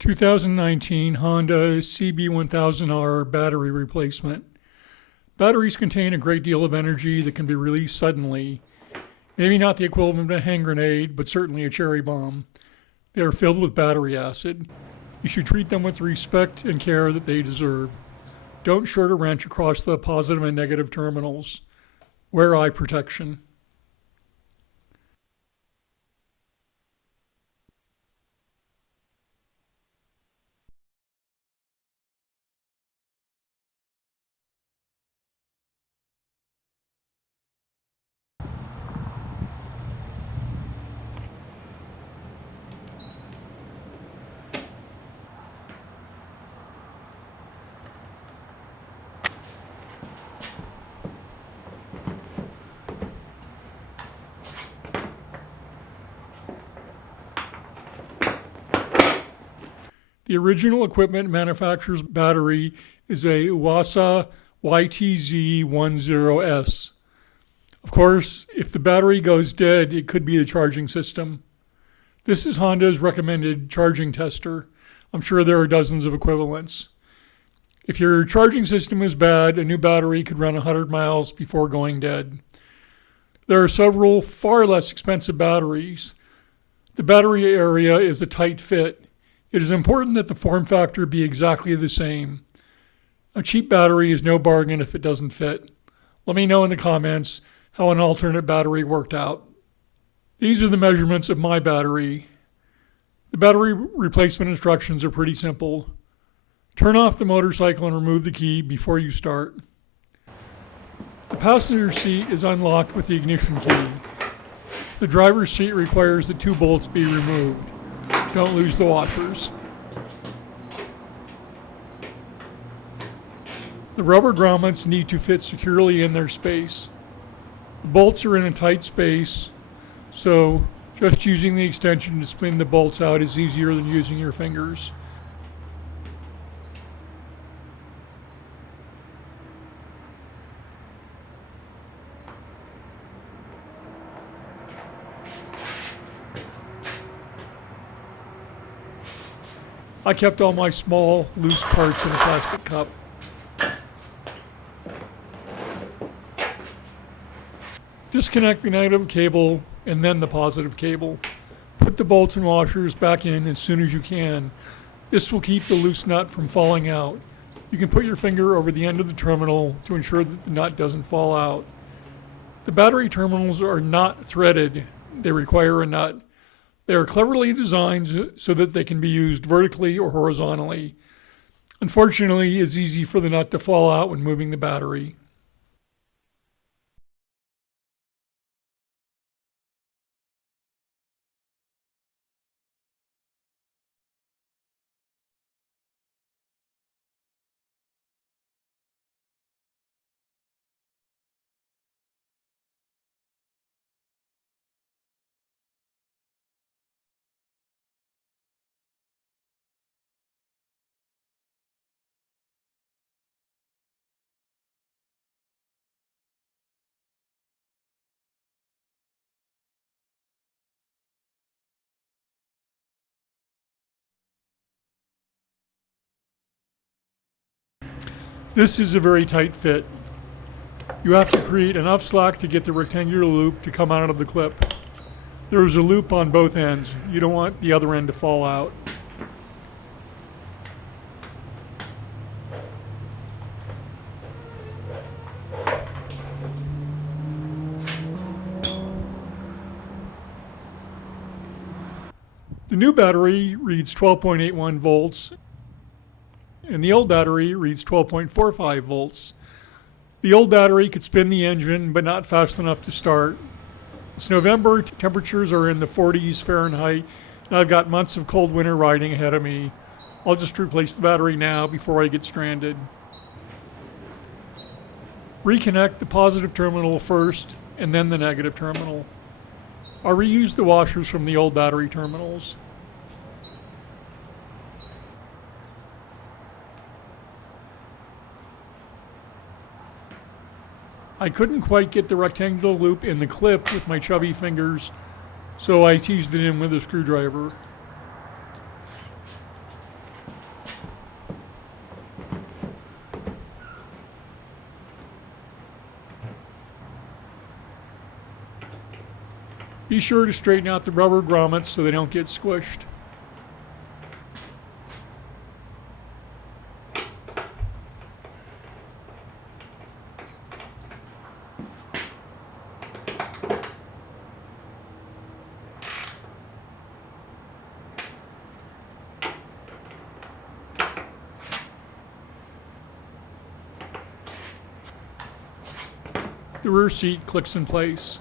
2019 Honda CB1000R battery replacement. Batteries contain a great deal of energy that can be released suddenly. Maybe not the equivalent of a hand grenade, but certainly a cherry bomb. They are filled with battery acid. You should treat them with the respect and care that they deserve. Don't short a wrench across the positive and negative terminals. Wear eye protection. The original equipment manufacturer's battery is a Wasa YTZ10S. Of course, if the battery goes dead, it could be the charging system. This is Honda's recommended charging tester. I'm sure there are dozens of equivalents. If your charging system is bad, a new battery could run 100 miles before going dead. There are several far less expensive batteries. The battery area is a tight fit. It is important that the form factor be exactly the same. A cheap battery is no bargain if it doesn't fit. Let me know in the comments how an alternate battery worked out. These are the measurements of my battery. The battery replacement instructions are pretty simple. Turn off the motorcycle and remove the key before you start. The passenger seat is unlocked with the ignition key. The driver's seat requires that 2 bolts be removed. Don't lose the washers. The rubber grommets need to fit securely in their space. The bolts are in a tight space, so just using the extension to spin the bolts out is easier than using your fingers. I kept all my small, loose parts in a plastic cup. Disconnect the negative cable and then the positive cable. Put the bolts and washers back in as soon as you can. This will keep the loose nut from falling out. You can put your finger over the end of the terminal to ensure that the nut doesn't fall out. The battery terminals are not threaded. They require a nut. They are cleverly designed so that they can be used vertically or horizontally. Unfortunately, it's easy for the nut to fall out when moving the battery. This is a very tight fit. You have to create enough slack to get the rectangular loop to come out of the clip. There is a loop on both ends. You don't want the other end to fall out. The new battery reads 12.81 volts. And the old battery reads 12.45 volts. The old battery could spin the engine, but not fast enough to start. It's November, temperatures are in the 40s Fahrenheit, and I've got months of cold winter riding ahead of me. I'll just replace the battery now before I get stranded. Reconnect the positive terminal first, and then the negative terminal. I'll reuse the washers from the old battery terminals. I couldn't quite get the rectangular loop in the clip with my chubby fingers, so I teased it in with a screwdriver. Be sure to straighten out the rubber grommets so they don't get squished. The rear seat clicks in place.